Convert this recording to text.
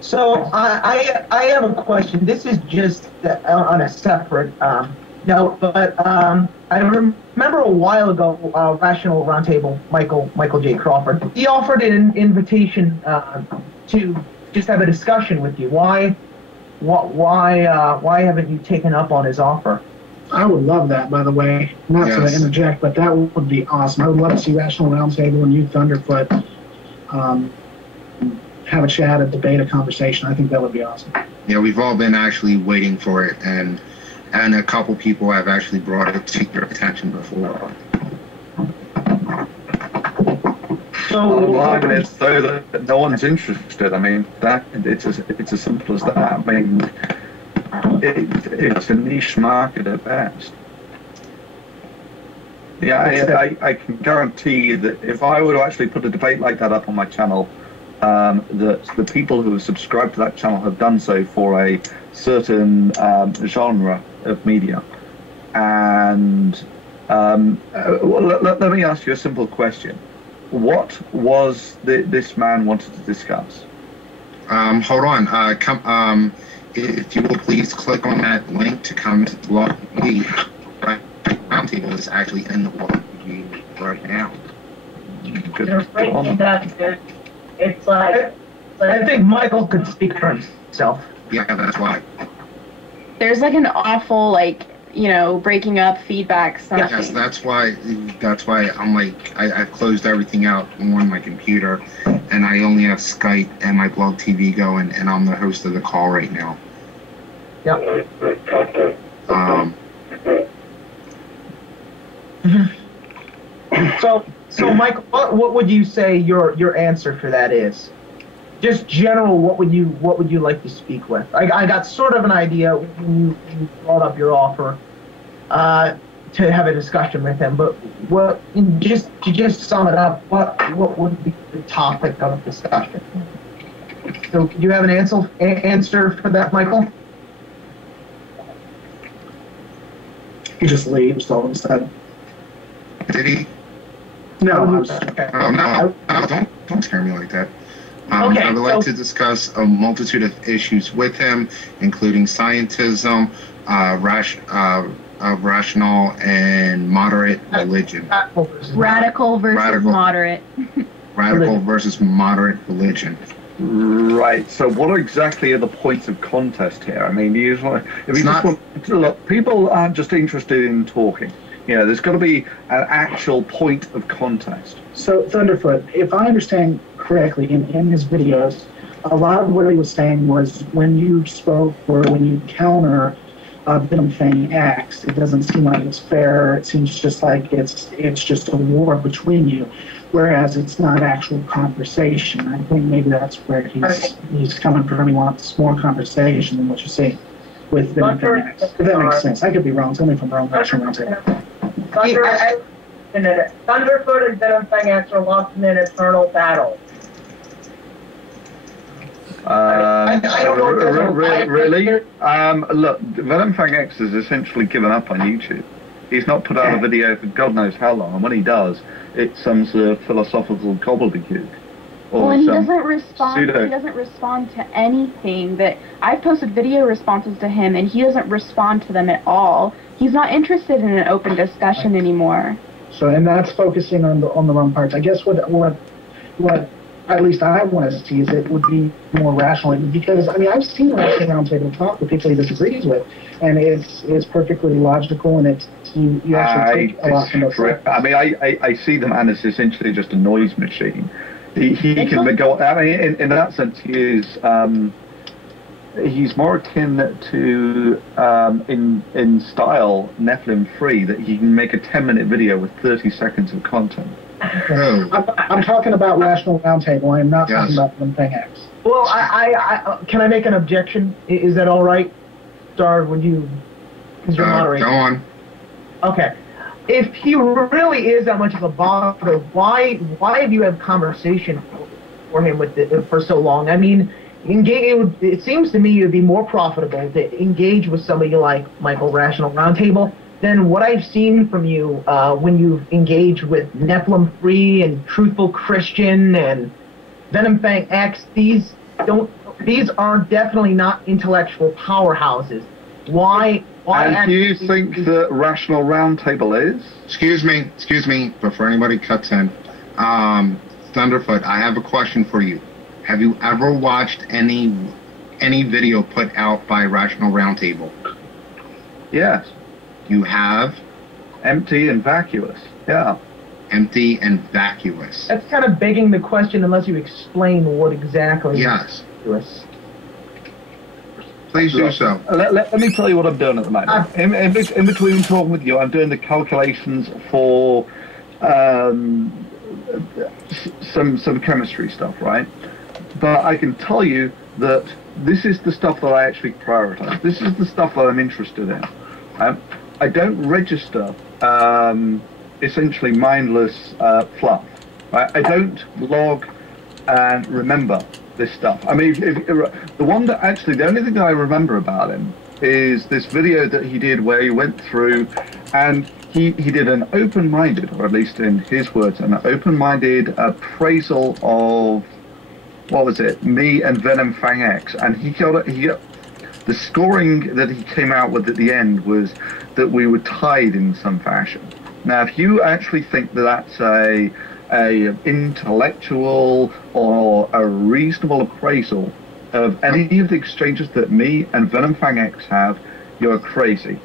So I have a question. This is just on a separate note, but I remember a while ago, Rational Roundtable, Michael J. Crawford, he offered an invitation to just have a discussion with you. Why haven't you taken up on his offer? I would love that, by the way. Not to interject, but that would be awesome. I would love to see Rational Roundtable and you, Thunderfoot, have a chat, a debate, a conversation. I think that would be awesome. Yeah, we've all been actually waiting for it, and a couple people have actually brought it to your attention before. So it's so that no one's interested. I mean, it's as simple as that. I mean, it's a niche market at best. Yeah, I can guarantee that if I were to actually put a debate like that up on my channel, that the people who have subscribed to that channel have done so for a certain genre of media. And let me ask you a simple question. What was this man wanted to discuss? Hold on. If you will please click on that link to come to the BlogTV. Roundtable is actually in the BlogTV right now. It's like I think Michael could speak for himself. Yeah, that's why. There's like an awful, like, you know, breaking up feedback something. Yes, that's why I'm like, I've closed everything out on my computer, and I only have Skype and my BlogTV going, and I'm the host of the call right now. Yep. So Michael, what would you say your answer for that is? Just general, what would you like to speak with? I got sort of an idea when you brought up your offer to have a discussion with him, but to just sum it up, what would be the topic of discussion? So do you have an answer for that, Michael? He just leaves all of a sudden. Did he? No. Okay. Oh, no, don't scare me like that. Okay, I would like to discuss a multitude of issues with him, including scientism, rational and moderate religion. Radical versus moderate. Radical versus moderate religion. Right. So, what exactly are the points of contest here? I mean, look, people aren't just interested in talking. You know, there's got to be an actual point of contest. So, Thunderfoot, if I understand correctly, in his videos, a lot of what he was saying was when you spoke or when you counter Venom Fang X, it doesn't seem like it's fair. It seems just like it's just a war between you, whereas it's not actual conversation. I think maybe that's where he's coming from. He wants more conversation than what you see with Venom Fang X. If that makes sense. I could be wrong. Tell me if I'm wrong. Thunderfoot and Venom Fang X are locked in an eternal battle. Really? Look, Venom Fang X has essentially given up on YouTube. He's not put out a video for God knows how long, and when he does, it's some sort of philosophical gobbledygook. Well, and he doesn't respond. He doesn't respond to anything that I've posted video responses to him, and he doesn't respond to them at all. He's not interested in an open discussion anymore. So, and that's focusing on the wrong parts. I guess what at least I want to see is it would be more rational, because I mean I've seen Roundtable talk with people he disagrees with, and it's perfectly logical, and you actually take a lot from those. I mean I see the man as essentially just a noise machine. He can go. I mean in that sense he is. He's more akin to in style Nephilim-free, that he can make a 10-minute video with 30 seconds of content. I'm talking about Rational Roundtable. I am not talking about Venom Fang X. Well, I can I make an objection? Is that all right, Star? Would you? Because you're moderating. Go on. Okay. If he really is that much of a bother, why have you had conversation for him for so long? I mean, it seems to me it would be more profitable to engage with somebody like Michael Rational Roundtable than what I've seen from you when you've engaged with Nephilim-free and Truthful Christian and Venom Fang X. These don't these are definitely not intellectual powerhouses. Why and do you think that Rational Roundtable is? Excuse me, before anybody cuts in. Thunderfoot, I have a question for you. Have you ever watched any video put out by Rational Roundtable? Yes. You have? Empty and vacuous, yeah. Empty and vacuous. That's kind of begging the question unless you explain what exactly yes. Vacuous. Please do so. Let me tell you what I'm doing at the moment. In between talking with you, I'm doing the calculations for some chemistry stuff, right? But I can tell you that this is the stuff that I actually prioritize. This is the stuff that I'm interested in. I don't register essentially mindless fluff. Right? I don't log and remember this stuff. I mean, the only thing that I remember about him is this video that he did where he went through and he did an open-minded, or at least in his words, an open-minded appraisal of, what was it, me and Venom Fang X, and he got the scoring that he came out with at the end was that we were tied in some fashion. Now, if you actually think that that's a intellectual or a reasonable appraisal of any of the exchanges that me and Venom Fang X have, you're crazy.